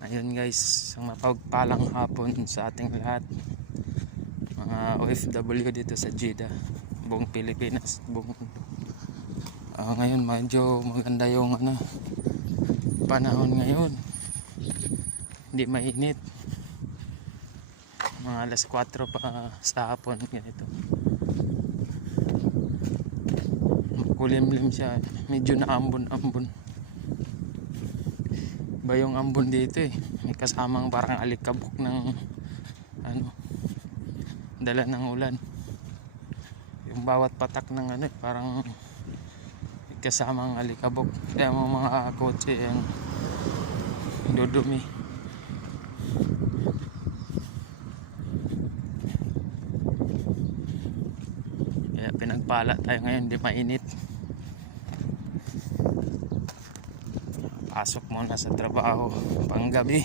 Ayun guys, isang mapagpalang hapon sa ating lahat. Mga OFW dito sa Jeddah, buong Pilipinas, buong. Ah, ngayon medyo maganda yung ano, panahon ngayon. Hindi mainit. Mga alas 4 pa sa hapon ganito. Kulimlim siya, medyo naambon-ambon ba yung ambon dito eh. May kasamang parang alikabok ng ano dala ng ulan. Yung bawat patak ng ano eh, parang kasamang alikabok. Kaya mga mga kotse yung dudumi. Kaya pinagpala tayo ngayon di mainit pasok muna sa trabaho panggabi